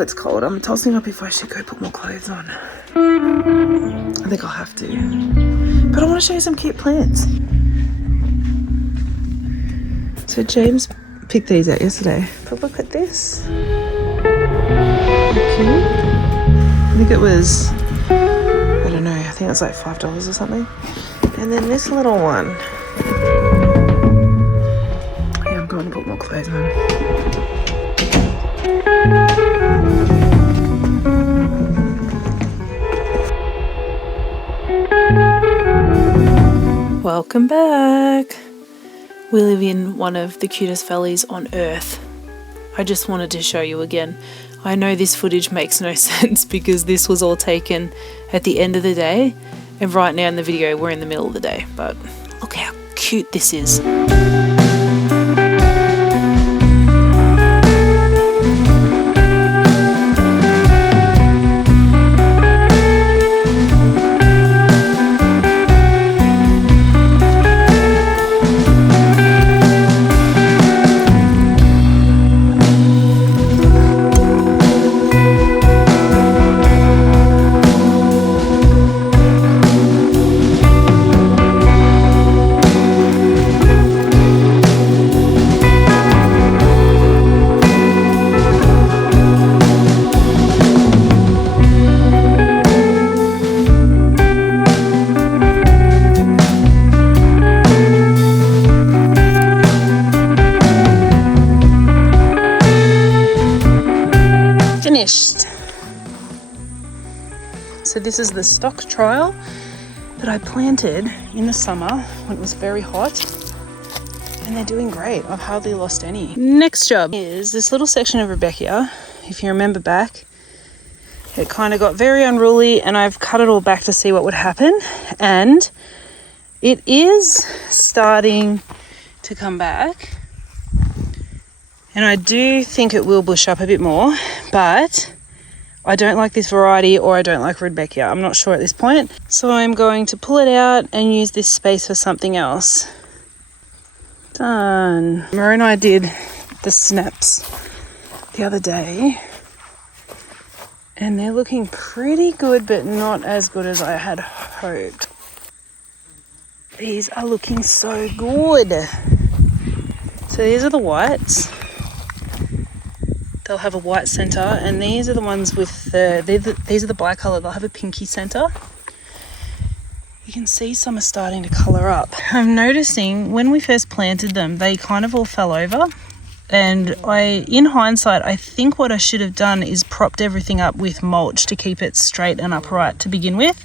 it's cold. I'm tossing up if I should go put more clothes on. I think I'll have to. But I want to show you some cute plants. So James picked these out yesterday. But look at this. Cute. I think it was, I don't know, I think it was like $5 or something. And then this little one. Yeah, I'm going to put more clothes on. Welcome back. We live in one of the cutest valleys on earth. I just wanted to show you again. I know this footage makes no sense because this was all taken at the end of the day, and right now in the video we're in the middle of the day, but look how cute this is. Finished. So this is the stock trial that I planted in the summer when it was very hot, and they're doing great. I've hardly lost any. Next job is this little section of Rebecca. If you remember back, it kind of got very unruly and I've cut it all back to see what would happen, and it is starting to come back. And I do think it will bush up a bit more, but I don't like this variety, or I don't like Rudbeckia. I'm not sure at this point. So I'm going to pull it out and use this space for something else. Done. Mara and I did the snaps the other day, and they're looking pretty good, but not as good as I had hoped. These are looking so good. So these are the whites. They'll have a white centre, and these are the ones with these are the black colour. They'll have a pinky centre. You can see some are starting to colour up. I'm noticing when we first planted them, they kind of all fell over, and in hindsight, I think what I should have done is propped everything up with mulch to keep it straight and upright to begin with.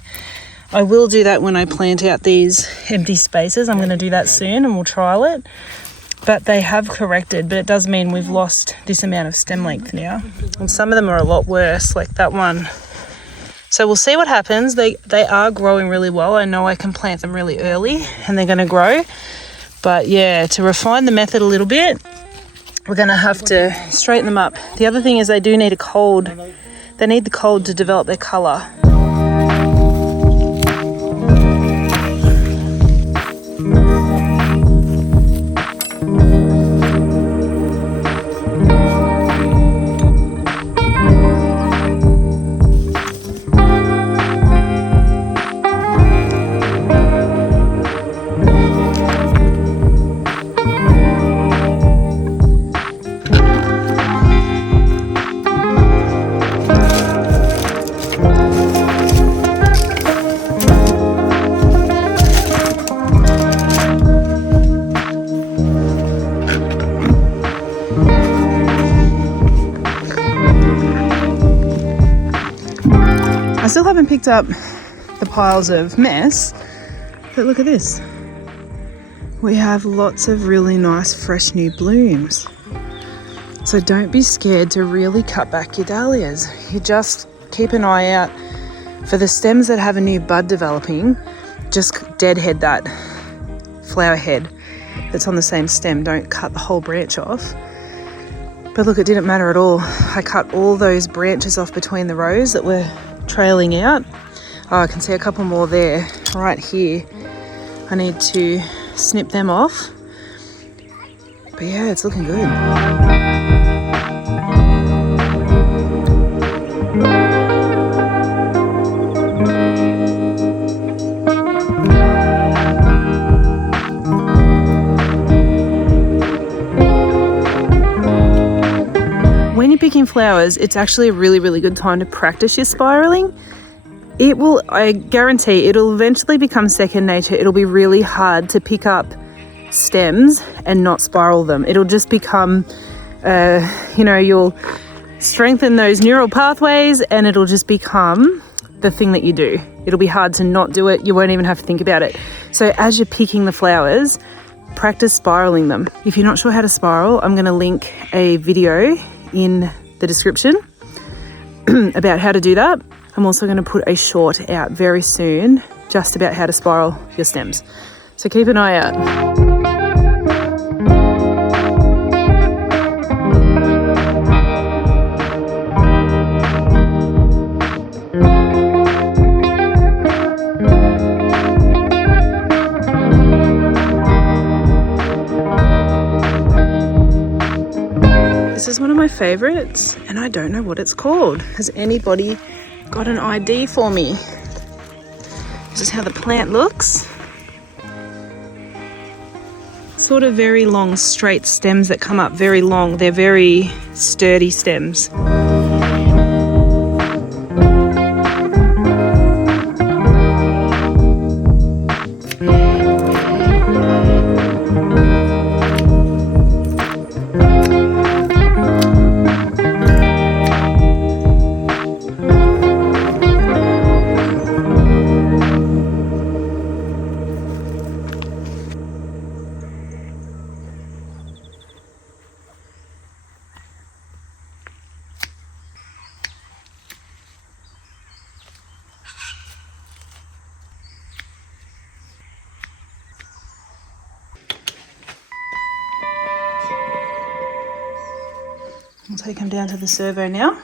I will do that when I plant out these empty spaces. I'm going to do that soon and we'll trial it. But they have corrected, but it does mean we've lost this amount of stem length now. And some of them are a lot worse, like that one. So we'll see what happens. They are growing really well. I know I can plant them really early and they're going to grow. But yeah, to refine the method a little bit, we're going to have to straighten them up. The other thing is they do need a cold. They need the cold to develop their colour. I still haven't picked up the piles of mess, but look at this. We have lots of really nice fresh new blooms. So don't be scared to really cut back your dahlias. You just keep an eye out for the stems that have a new bud developing. Just deadhead that flower head that's on the same stem. Don't cut the whole branch off. But look, it didn't matter at all. I cut all those branches off between the rows that were trailing out. Oh, I can see a couple more there right here. I need to snip them off. But yeah, it's looking good. picking flowers, it's actually a really, really good time to practice your spiraling. It will, I guarantee, it'll eventually become second nature. It'll be really hard to pick up stems and not spiral them. It'll just become, you'll strengthen those neural pathways and it'll just become the thing that you do. It'll be hard to not do it. You won't even have to think about it. So as you're picking the flowers, practice spiraling them. If you're not sure how to spiral, I'm going to link a video in the description about how to do that. I'm also going to put a short out very soon just about how to spiral your stems. So keep an eye out. This is one of my favorites and I don't know what it's called. Has anybody got an ID for me? This is how the plant looks. Sort of very long straight stems that come up very long. They're very sturdy stems. I'll take him down to the servo now.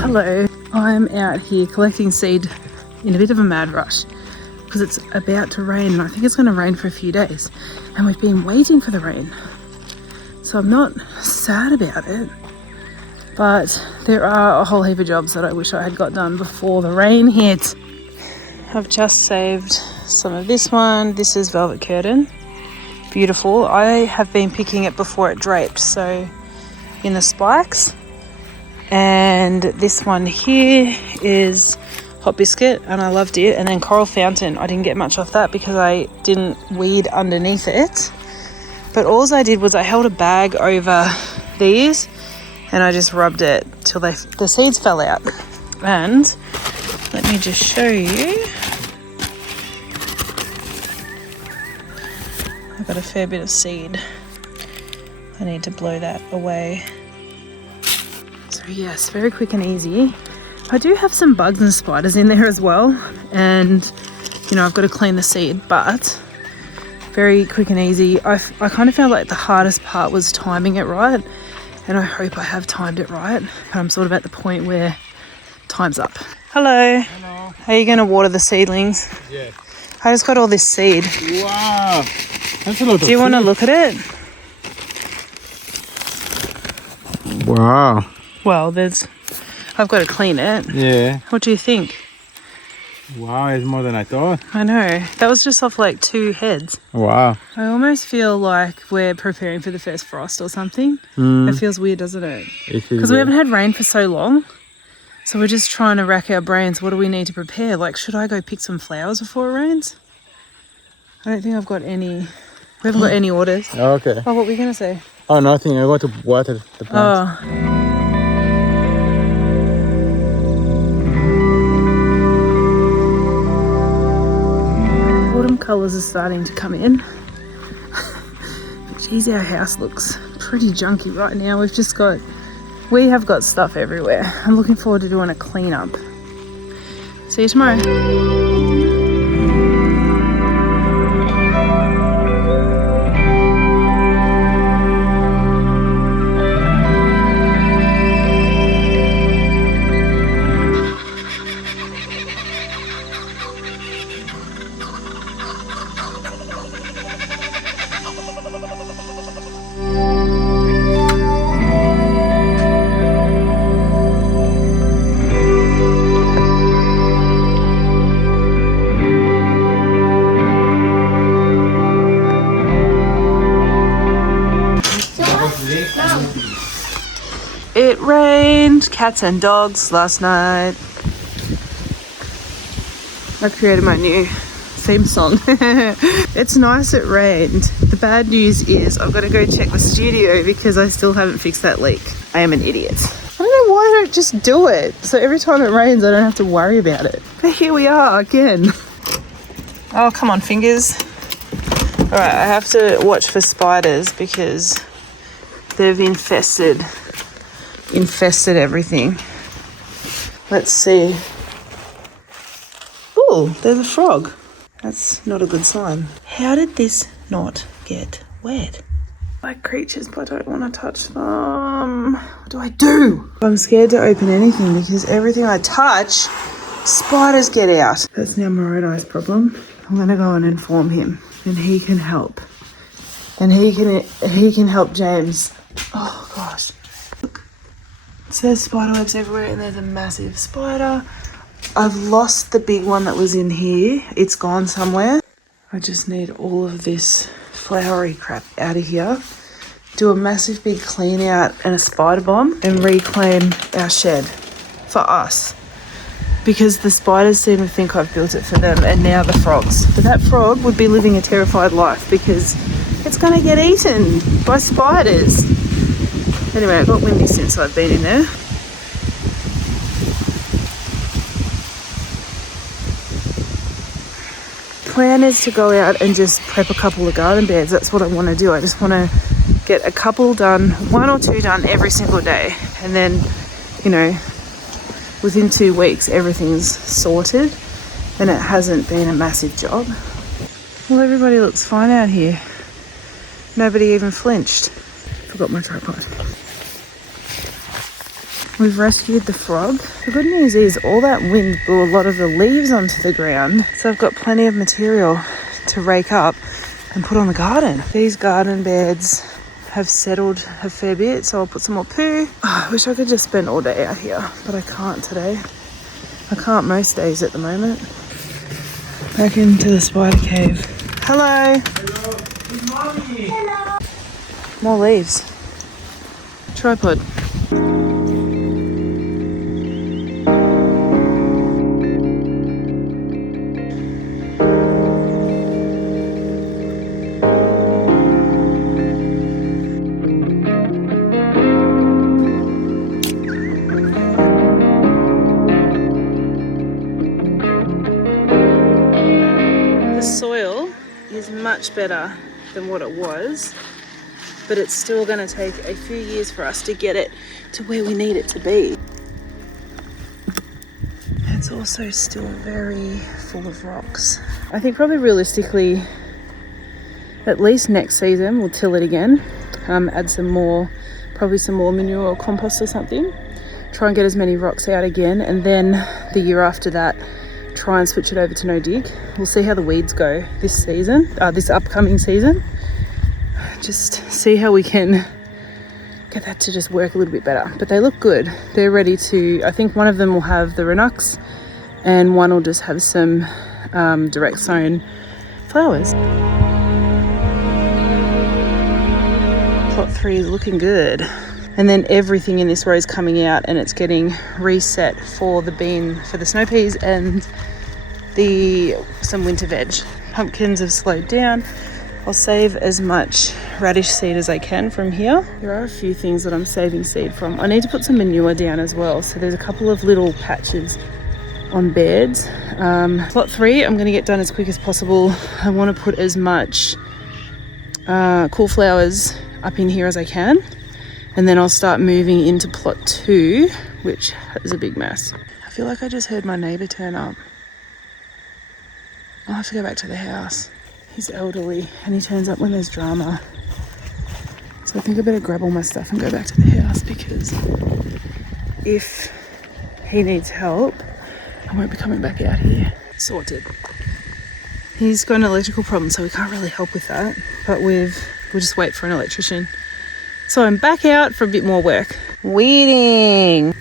Hello, I'm out here collecting seed in a bit of a mad rush because it's about to rain and I think it's going to rain for a few days and we've been waiting for the rain, so I'm not sad about it, but there are a whole heap of jobs that I wish I had got done before the rain hit. I've just saved some of this one. This is velvet curtain, beautiful. I have been picking it before it draped, so in the spikes. And this one here is hot biscuit and I loved it. And then coral fountain, I didn't get much off that because I didn't weed underneath it, but all I did was I held a bag over these and I just rubbed it till the seeds fell out. And let me just show you, I've got a fair bit of seed. I need to blow that away. So yes, very quick and easy. I do have some bugs and spiders in there as well, and I've got to clean the seed, but very quick and easy. I kind of felt like the hardest part was timing it right, and I hope I have timed it right, but I'm sort of at the point where time's up. Hello. Hello. Are you going to water the seedlings? Yeah. I just got all this seed. Wow. That's a lot of Do you want to look at it? Wow. Well, I've got to clean it. Yeah. What do you think? Wow, it's more than I thought. I know. That was just off like 2 heads. Wow. I almost feel like we're preparing for the first frost or something. It feels weird, doesn't it? Because we haven't had rain for so long. So we're just trying to rack our brains. What do we need to prepare? Like, should I go pick some flowers before it rains? I don't think I've got any. We haven't got any orders. Okay. Oh, what were you going to say? Oh, nothing. I want to water the plants. Oh. Autumn colours are starting to come in. But geez, our house looks pretty junky right now. We have got stuff everywhere. I'm looking forward to doing a clean up. See you tomorrow. filmed cats and dogs last night. I created my new theme song. It's nice it rained. The bad news is I've got to go check the studio because I still haven't fixed that leak. I am an idiot. I don't know why I don't just do it. So every time it rains I don't have to worry about it. But here we are again. Oh, come on, fingers. Alright, I have to watch for spiders because they've infested everything. Let's see. Oh, there's a frog. That's not a good sign. How did this not get wet? I like creatures, but I don't want to touch them. What do I do? I'm scared to open anything because everything I touch, spiders get out. That's now Moroni's problem. I'm going to go and inform him and he can help. And he can help James. Oh gosh. Look. So there's spider webs everywhere and there's a massive spider. I've lost the big one that was in here. It's gone somewhere. I just need all of this flowery crap out of here. Do a massive big clean out and a spider bomb and reclaim our shed for us. Because the spiders seem to think I've built it for them and now the frogs. But that frog would be living a terrified life because it's going to get eaten by spiders. Anyway, it got windy since I've been in there. Plan is to go out and just prep a couple of garden beds. That's what I want to do. I just want to get a couple done, 1 or 2 done every single day. And then, you know, within 2 weeks, everything's sorted and it hasn't been a massive job. Well, everybody looks fine out here. Nobody even flinched. Forgot my tripod. We've rescued the frog. The good news is all that wind blew a lot of the leaves onto the ground. So I've got plenty of material to rake up and put on the garden. These garden beds have settled a fair bit, so I'll put some more poo. Oh, I wish I could just spend all day out here, but I can't today. I can't most days at the moment. Back into the spider cave. Hello. Hello. Good morning. Hello. More leaves. Tripod. Much better than what it was, but it's still going to take a few years for us to get it to where we need it to be. It's also still very full of rocks. I think probably realistically at least next season we'll till it again, add some more, probably some more manure or compost or something, try and get as many rocks out again, and then the year after that try and switch it over to no dig. We'll see how the weeds go this season, this upcoming season. Just see how we can get that to just work a little bit better. But they look good. They're ready to, I think one of them will have the Renux and one will just have some direct sown flowers. Plot 3 is looking good. And then everything in this row is coming out and it's getting reset for the bean, for the snow peas and some winter veg. Pumpkins have slowed down. I'll save as much radish seed as I can from here. There are a few things that I'm saving seed from. I need to put some manure down as well. So there's a couple of little patches on beds. Plot 3, I'm going to get done as quick as possible. I want to put as much cool flowers up in here as I can. And then I'll start moving into plot 2, which is a big mess. I feel like I just heard my neighbour turn up. I'll have to go back to the house. He's elderly and he turns up when there's drama. So I think I better grab all my stuff and go back to the house because if he needs help, I won't be coming back out here. Sorted. He's got an electrical problem, so we can't really help with that. But we'll just wait for an electrician. So I'm back out for a bit more work. Weeding.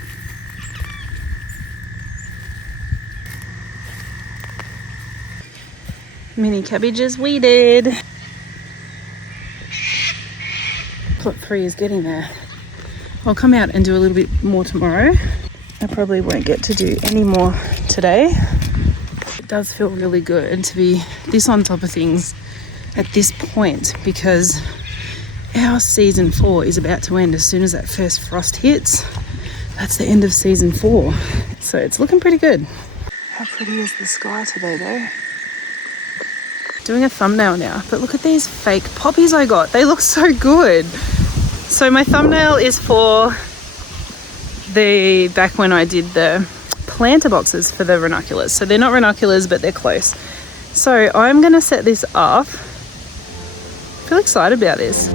Mini cabbages weeded. Plot 3 is getting there. I'll come out and do a little bit more tomorrow. I probably won't get to do any more today. It does feel really good to be this on top of things at this point, because our season 4 is about to end as soon as that first frost hits. That's the end of season 4. So it's looking pretty good. How pretty is the sky today though? Doing a thumbnail now, but look at these fake poppies I got. They look so good. So my thumbnail is for the back when I did the planter boxes for the ranunculus. So they're not ranunculus, but they're close. So I'm gonna set this up. I feel excited about this.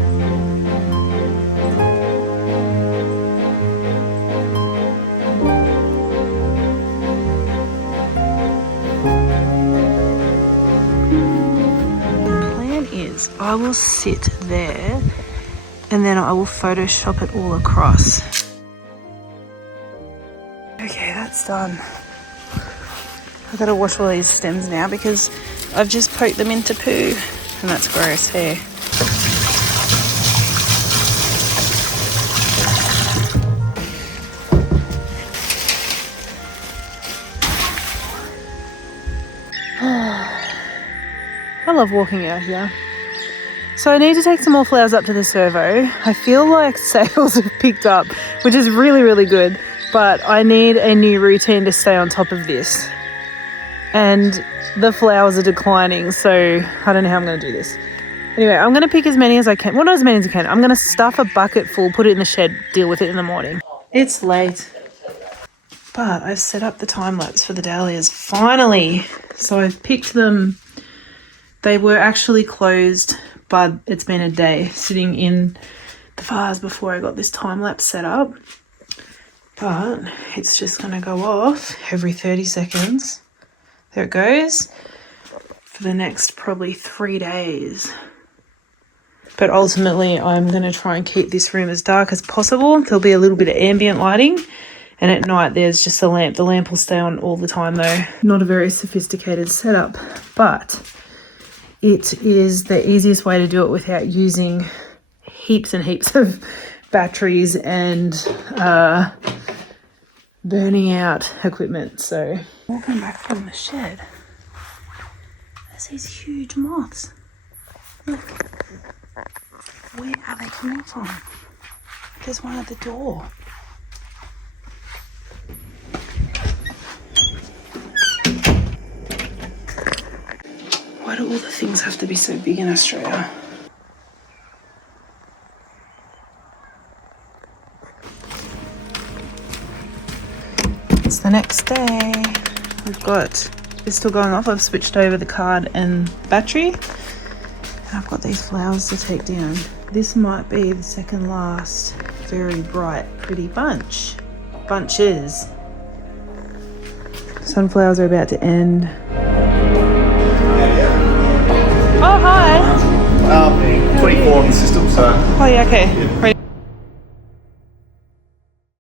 I will sit there and then I will Photoshop it all across. Okay, that's done. I've got to wash all these stems now because I've just poked them into poo and that's gross. Here. I love walking out here. So I need to take some more flowers up to the servo. I feel like sales have picked up, which is really, really good, but I need a new routine to stay on top of this. And the flowers are declining, so I don't know how I'm going to do this. Anyway, I'm going to pick as many as I can. Well, not as many as I can. I'm going to stuff a bucket full, put it in the shed, deal with it in the morning. It's late, but I've set up the time lapse for the dahlias, finally. So I've picked them. They were actually closed, but it's been a day sitting in the vase before I got this time lapse set up. But it's just going to go off every 30 seconds. There it goes for the next probably 3 days. But ultimately, I'm going to try and keep this room as dark as possible. There'll be a little bit of ambient lighting. And at night, there's just a lamp. The lamp will stay on all the time, though. Not a very sophisticated setup, but it is the easiest way to do it without using heaps and heaps of batteries and burning out equipment. So walking back from the shed, there's these huge moths. Look, where are they coming from? There's one at the door. Why do all the things have to be so big in Australia? It's the next day. We've got this still going off. I've switched over the card and battery. And I've got these flowers to take down. This might be the second last very bright, pretty bunches. Sunflowers are about to end. Oh, hi. 24 on the system, so. Oh, yeah, okay. Yeah. Ready?